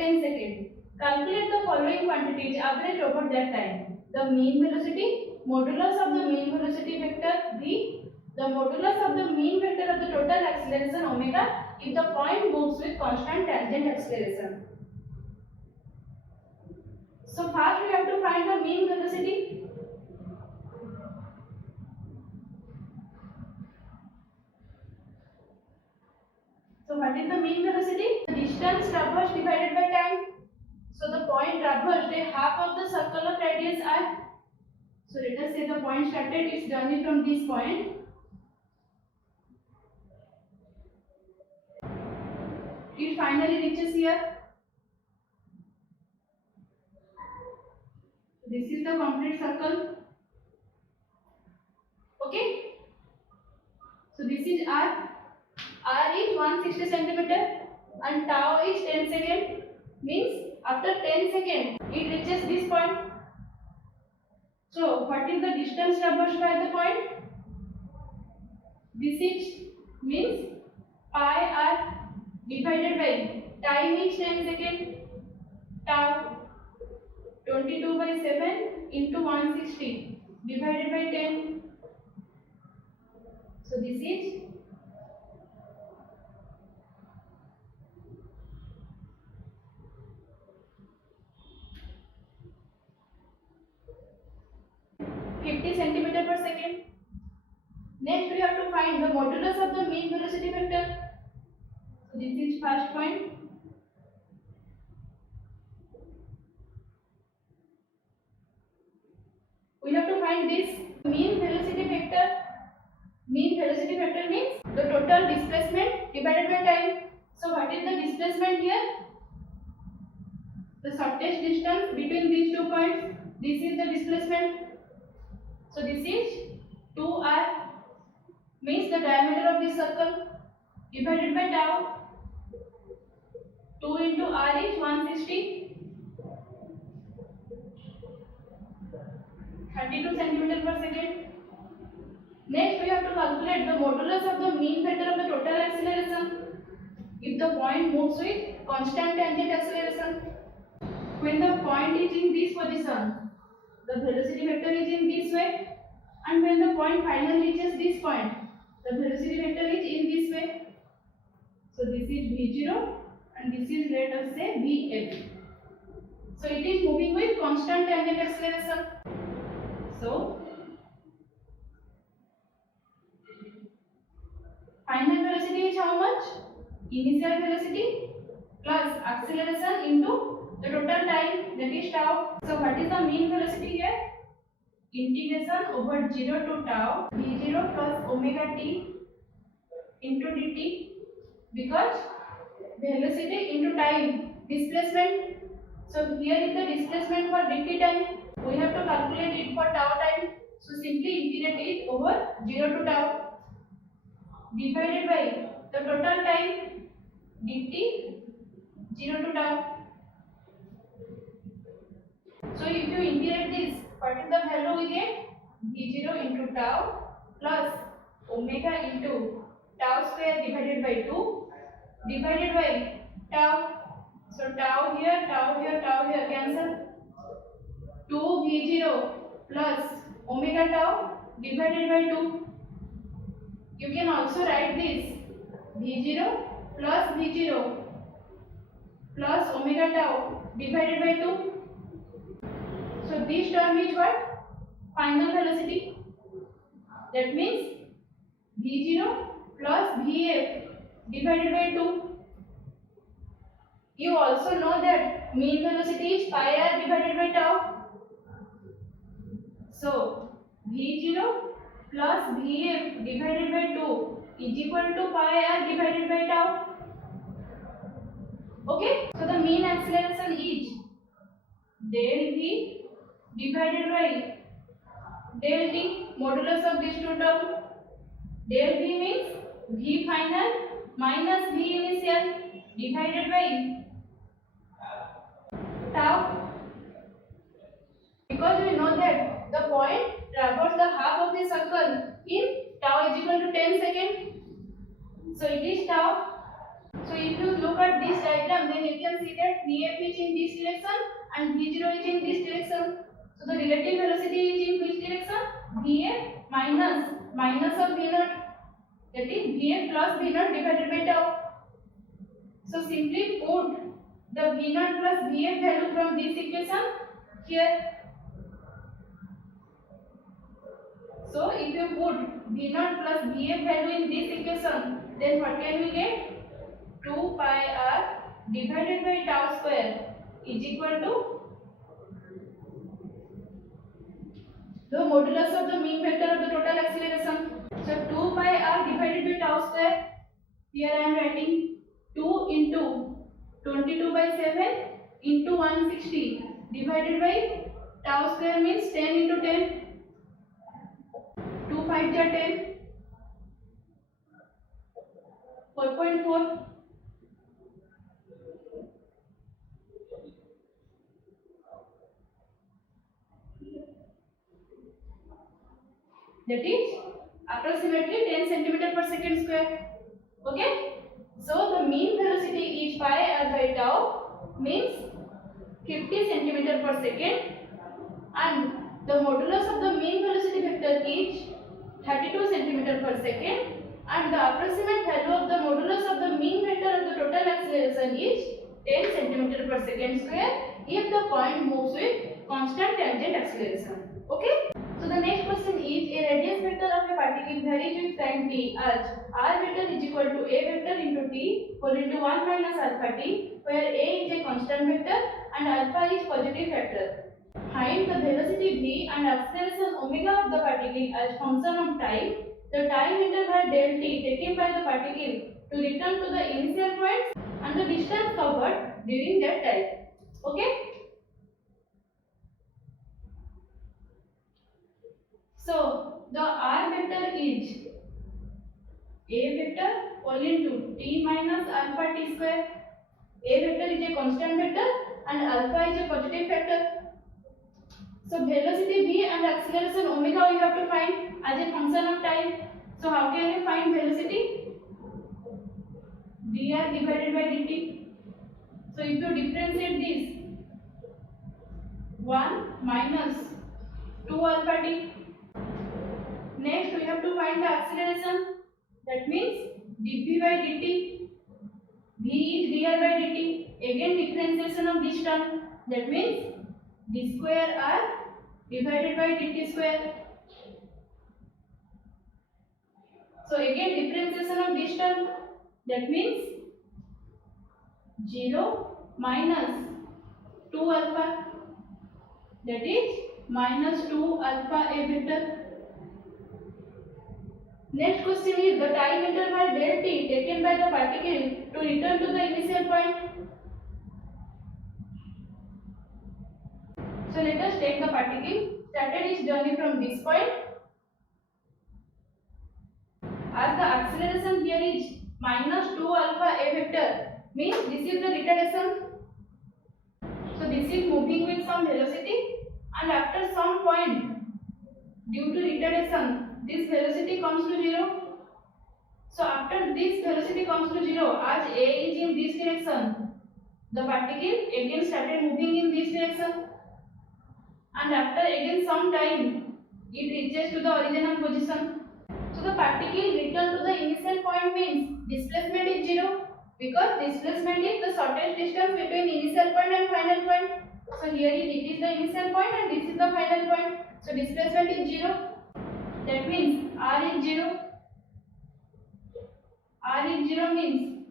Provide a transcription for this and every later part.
10 seconds. Calculate the following quantities average over that time. The mean velocity, modulus of the mean velocity vector v, the modulus of the mean vector of the total acceleration omega if the point moves with constant tangent acceleration. So first we have to find the mean velocity. So what is the mean velocity? The distance traversed divided by time. So the point traversed a half of the circle of radius r. So let us say the point started its journey from this point. It finally reaches here. This is the complete circle. Okay. So this is r. R is 160 centimeter and tau is 10 second. Means after 10 seconds it reaches this point. So what is the distance traversed by the point? This is means pi r divided by time is 10 second, tau 22 by 7 into 160 divided by 10. So this is 50 centimeter per second. Next we have to find the modulus of the mean velocity vector. So this is first point. We have to find this mean velocity vector. Mean velocity vector means the total displacement divided by time. So what is the displacement here? The shortest distance between these 2 points. This is the displacement. So this is 2r means the diameter of this circle divided by tau. 2 into r is 160. 32 centimeter per second. Next we have to calculate the modulus of the mean vector of the total acceleration if the point moves with constant tangent acceleration. When the point is in this position, the velocity vector is in this way, and when the point finally reaches this point, the velocity vector is in this way. So this is v0 and this is, let us say, vf. So it is moving with constant tangent acceleration. So final velocity is how much? Initial velocity plus acceleration into the total time, that is tau. So what is the mean velocity here? Integration over 0 to tau v0 plus omega t into dt, because velocity into time displacement. So here is the displacement for dt time. We have to calculate it for tau time. So simply integrate it over 0 to tau divided by the total time dt 0 to tau. So if you integrate this, what is the value we get? v0 into tau plus omega into tau square divided by 2 divided by tau. So tau here, tau here, tau here cancel. 2 v0 plus omega tau divided by 2. You can also write this v0 plus v0 plus omega tau divided by 2. So this term is what? Final velocity. That means v0 plus vf divided by 2. You also know that mean velocity is pi r divided by tau. So v0 plus vf divided by 2 is equal to pi r divided by tau. Okay, so the mean acceleration is del v divided by del t, modulus of these two terms. Del v means v final minus v initial divided by tau, because we know that the point traverses the half of the circle in tau is equal to 10 seconds. So it is tau. So if you look at this diagram, then you can see that that Vf is in this direction and V0 is in this direction. So the relative velocity is in which direction? Vf minus of V0, that is Vf plus V0 divided by tau. So simply put the V0 plus Vf value from this equation here. So if you put V0 plus Vf value in this equation, then what can we get? 2 pi r divided by tau square is equal to the modulus of the mean vector of the total acceleration. So 2 pi r divided by tau square, here I am writing 2 into 22 by 7 into 160 divided by tau square means 10 into 10. 2 5 are 10. 4.4. That is approximately 10 centimeter per second square. Okay. So the mean velocity is pi r by tau means 50 centimeter per second, and the modulus of the mean velocity vector is 32 centimeter per second, and the approximate value of the modulus of the mean vector of the total acceleration is 10 centimeter per second square if the point moves with constant tangent acceleration. Okay. So the next question is, a radius vector of a particle varies with time t as r vector is equal to a vector into t whole into 1 minus alpha t, where a is a constant vector and alpha is positive vector. Find the velocity v and acceleration omega of the particle as function of time, the time interval del t taken by the particle to return to the initial point, and the distance covered during that time. Okay. So the r vector is a vector whole into t minus alpha t square. A vector is a constant vector and alpha is a positive vector. So velocity v and acceleration omega we have to find as a function of time. So how can we find velocity? dr divided by dt. So if you differentiate this, 1 minus 2 alpha t. Next we have to find the acceleration, that means dv by dt. V is dr by dt. Again differentiation of this term, that means d square r divided by dt square. So again differentiation of this term, that means 0 minus 2 alpha, that is minus 2 alpha a vector. Next question is the time interval del t taken by the particle to return to the initial point. So let us take the particle started its journey from this point. As the acceleration here is minus 2 alpha a vector, means this is the retardation. So this is moving with some velocity, and after some point due to retardation this velocity comes to 0. So after this velocity comes to 0, as a is in this direction, the particle again started moving in this direction, and after again some time it reaches to the original position. So the particle return to the initial point means displacement is 0, because displacement is the shortest distance between initial point and final point. So here it is the initial point and this is the final point. So displacement is 0. That means r is 0. R is 0 means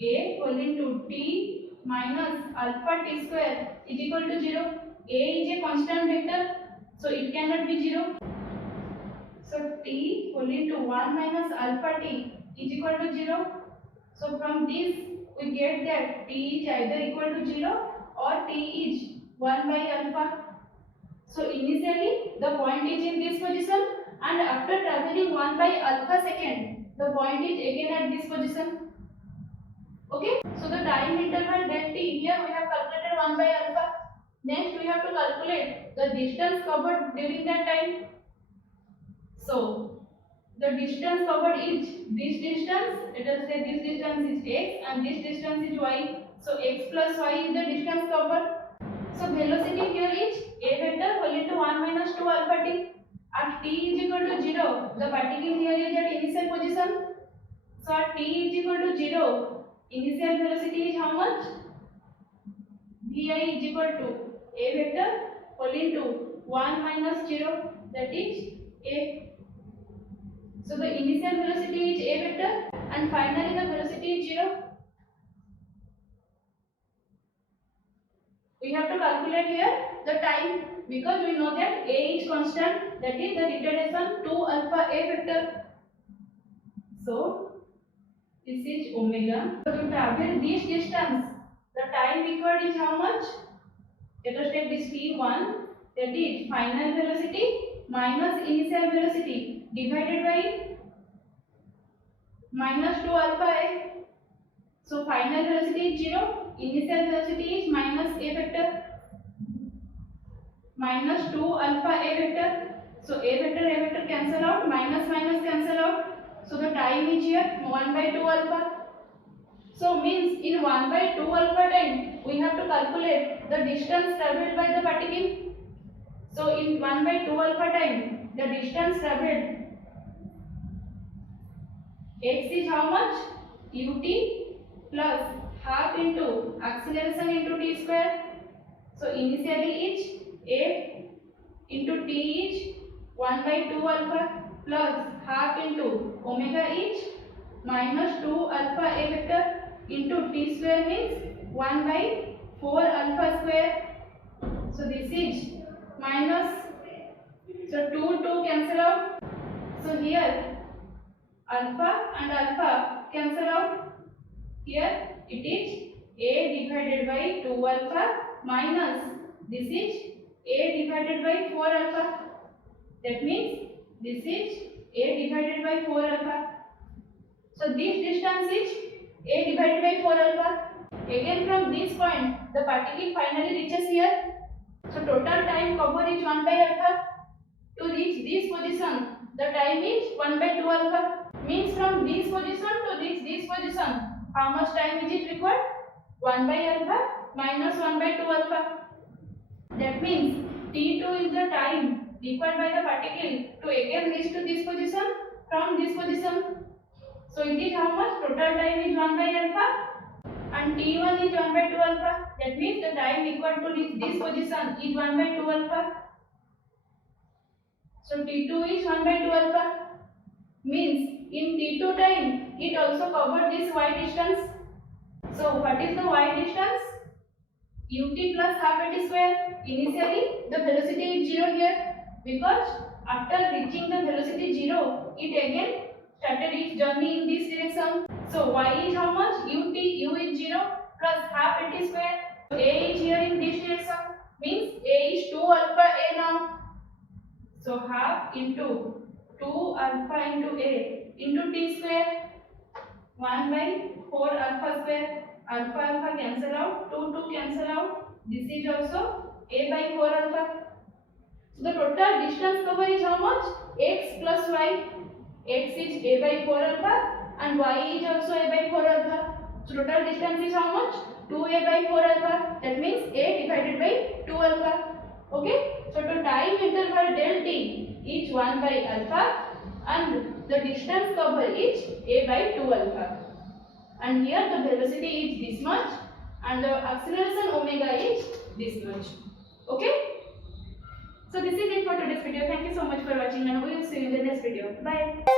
a whole into t minus alpha t square is equal to 0. A is a constant vector, so it cannot be 0. So t whole into 1 minus alpha t is equal to 0. So from this we get that t is either equal to 0 or t is 1 by alpha. So initially the point is in this position, and after traveling 1 by alpha second, the point is again at this position. Okay. So the time interval del t, here we have calculated 1 by alpha. Next we have to calculate the distance covered during that time. So the distance covered is this distance, let us say this distance is x and this distance is y. So x plus y is the distance covered. So velocity here is a vector whole into 1 minus 2 alpha t. At t is equal to 0, the particle here is at initial position. So at t is equal to 0, initial velocity is how much? Vi is equal to a vector whole into 1 minus 0, that is a. So the initial velocity is a vector and finally the velocity is 0. We have to calculate here the time because we know that a is constant, that is the retardation 2 alpha a vector. So this is omega. So to travel this distance, the time required is how much? Let us take this t1, that is final velocity minus initial velocity divided by minus 2 alpha a. So final velocity is 0, initial velocity is minus a vector minus 2 alpha a vector. So a vector cancel out, minus minus cancel out. So the time is here 1 by 2 alpha. So means in 1 by 2 alpha time we have to calculate the distance traveled by the particle. So in 1 by 2 alpha time the distance traveled x is how much? Ut plus half into acceleration into t square. So initially is a into t is 1 by 2 alpha plus half into omega is minus 2 alpha a vector into t square means 1 by 4 alpha square. So this is minus, so 2 cancel out. So here alpha and alpha cancel out. Here it is a divided by 2 alpha minus this is a divided by 4 alpha. That means this is a divided by 4 alpha. So this distance is a divided by 4 alpha. Again from this point the particle finally reaches here. So total time cover is 1 by alpha. To reach this position the time is 1 by 2 alpha. Means from this position to this position, how much time is it required? 1 by alpha minus 1 by 2 alpha. That means t2 is the time required by the particle to again reach to this position from this position. So it is how much? Total time is 1 by alpha and t1 is 1 by 2 alpha. That means the time required to reach this position is 1 by 2 alpha. So t2 is 1 by 2 alpha. Means in t2 time it also covered this y distance. So what is the y distance? Ut plus half at square. Initially the velocity is 0 here because after reaching the velocity 0 it again started its journey in this direction. So y is how much? Ut, u is 0 plus half at square. So a is here in this direction means a is 2 alpha a now. So half into 2 alpha into a into t square 1 by 4 alpha square. Alpha cancel out, 2 cancel out. This is also a by 4 alpha. So the total distance cover is how much? X plus y. X is a by 4 alpha and y is also a by 4 alpha. So total distance is how much? 2a by 4 alpha. That means a divided by 2 alpha. Okay. So to time interval del t is 1 by alpha and the distance cover is a by 2 alpha. And here the velocity is this much and the acceleration omega is this much. Okay. So this is it for today's video. Thank you so much for watching and we will see you in the next video. Bye.